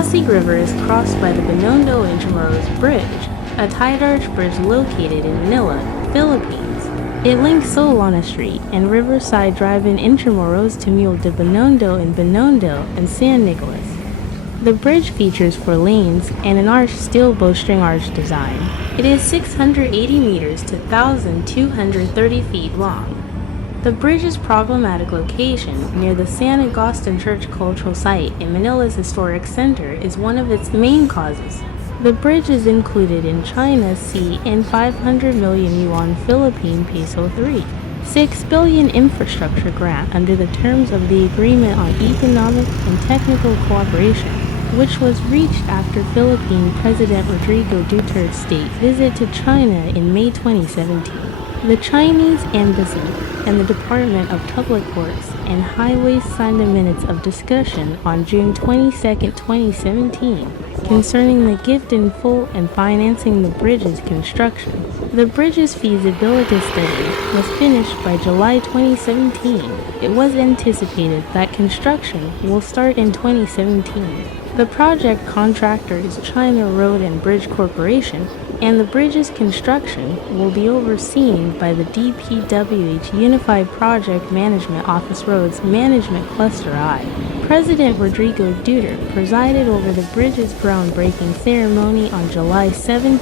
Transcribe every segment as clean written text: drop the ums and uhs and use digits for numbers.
Pasig River is crossed by the Binondo Intramuros Bridge, a tide-arch bridge located in Manila, Philippines. It links Solana Street and Riverside Drive in Intramuros to Muelle de Binondo in Binondo and San Nicolas. The bridge features 4 lanes and an arched steel bowstring arch design. It is 680 meters to 1,230 feet long. The bridge's problematic location near the San Agustin Church cultural site in Manila's historic center is one of its main causes. The bridge is included in China's CNY 500 million yuan Philippine peso 6 billion infrastructure grant under the terms of the Agreement on Economic and Technical Cooperation, which was reached after Philippine President Rodrigo Duterte's state visit to China in May 2017. The Chinese Embassy and the Department of Public Works and Highways signed a minutes of discussion on June 22, 2017, concerning the gift in full and financing the bridge's construction. The bridge's feasibility study was finished by July 2017. It was anticipated that construction will start in 2017. The project contractor is China Road and Bridge Corporation, and the bridge's construction will be overseen by the DPWH Unified Project Management Office Roads Management Cluster I. President Rodrigo Duterte presided over the bridge's groundbreaking ceremony on July 17,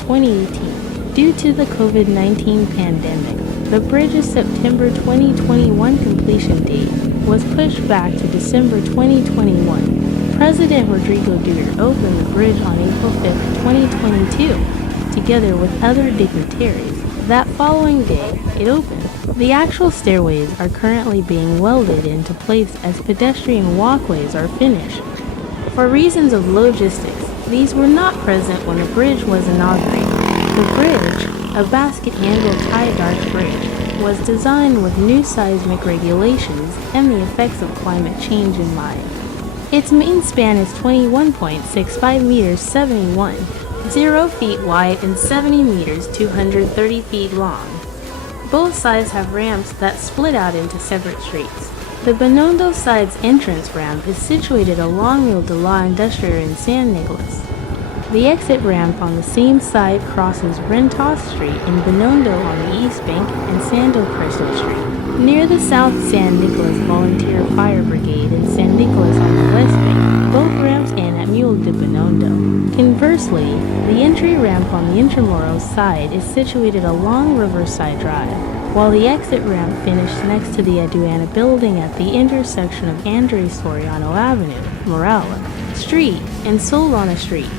2018. Due to the COVID-19 pandemic, the bridge's September 2021 completion date was pushed back to December 2021. President Rodrigo Duterte opened the bridge on April 5, 2022. Together with other dignitaries. That following day, it opened. The actual stairways are currently being welded into place as pedestrian walkways are finished. For reasons of logistics, these were not present when the bridge was inaugurated. The bridge, a basket-handled tie-arch bridge, was designed with new seismic regulations and the effects of climate change in mind. Its main span is 21.65 meters 0 feet wide and 70 meters 230 feet long. Both sides have ramps that split out into separate streets. The Binondo side's entrance ramp is situated along Muelle de Binondo in San Nicolas. The exit ramp on the same side crosses Rentas Street in Binondo on the east bank and Sando Crescent Street. Near the South San Nicolas Volunteer Fire Brigade in San Nicolas on the west bank, both ramps end at Muelle de Binondo. Conversely, the entry ramp on the Intramuros side is situated along Riverside Drive, while the exit ramp finished next to the Aduana building at the intersection of Andres Soriano Avenue, Morales Street, and Solana Street.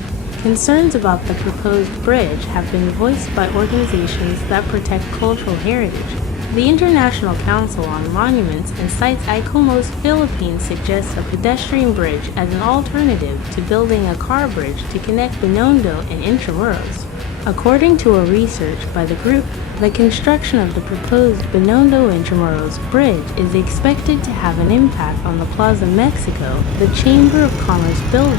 Concerns about the proposed bridge have been voiced by organizations that protect cultural heritage. The International Council on Monuments and Sites ICOMOS Philippines suggests a pedestrian bridge as an alternative to building a car bridge to connect Binondo and Intramuros. According to a research by the group, the construction of the proposed Binondo Intramuros Bridge is expected to have an impact on the Plaza Mexico, the Chamber of Commerce building,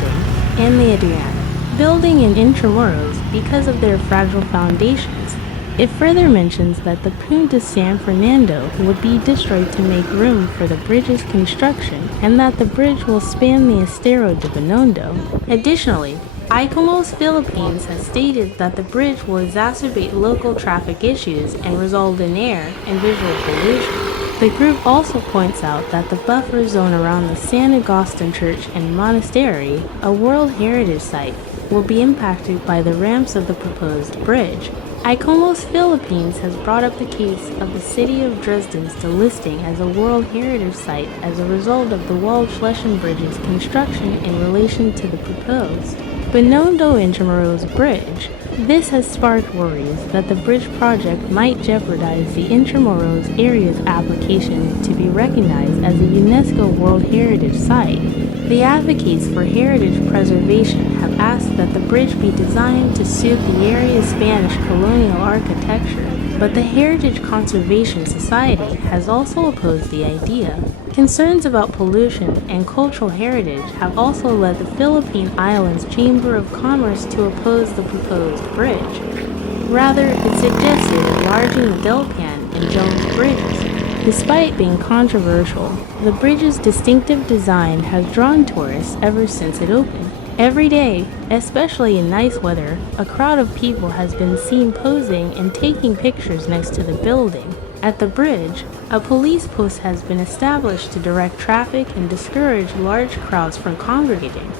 and the Aduana building in Intramuros because of their fragile foundations. It further mentions that the Punta San Fernando would be destroyed to make room for the bridge's construction and that the bridge will span the Estero de Binondo. Additionally, ICOMOS Philippines has stated that the bridge will exacerbate local traffic issues and result in air and visual pollution. The group also points out that the buffer zone around the San Agustin Church and Monastery, a World Heritage Site, will be impacted by the ramps of the proposed bridge. ICOMOS Philippines has brought up the case of the city of Dresden's delisting as a World Heritage Site as a result of the Waldschlesien Bridge's construction in relation to the proposed Binondo Intramuros Bridge. This has sparked worries that the bridge project might jeopardize the Intramuros area's application to be recognized as a UNESCO World Heritage Site. The advocates for heritage preservation have asked that the bridge be designed to suit the area's Spanish colonial architecture, but the Heritage Conservation Society has also opposed the idea. Concerns about pollution and cultural heritage have also led the Philippine Islands Chamber of Commerce to oppose the proposed bridge. Rather, it suggested enlarging the Delpan and Jones bridges. Despite being controversial, the bridge's distinctive design has drawn tourists ever since it opened. Every day, especially in nice weather, a crowd of people has been seen posing and taking pictures next to the building. At the bridge, a police post has been established to direct traffic and discourage large crowds from congregating.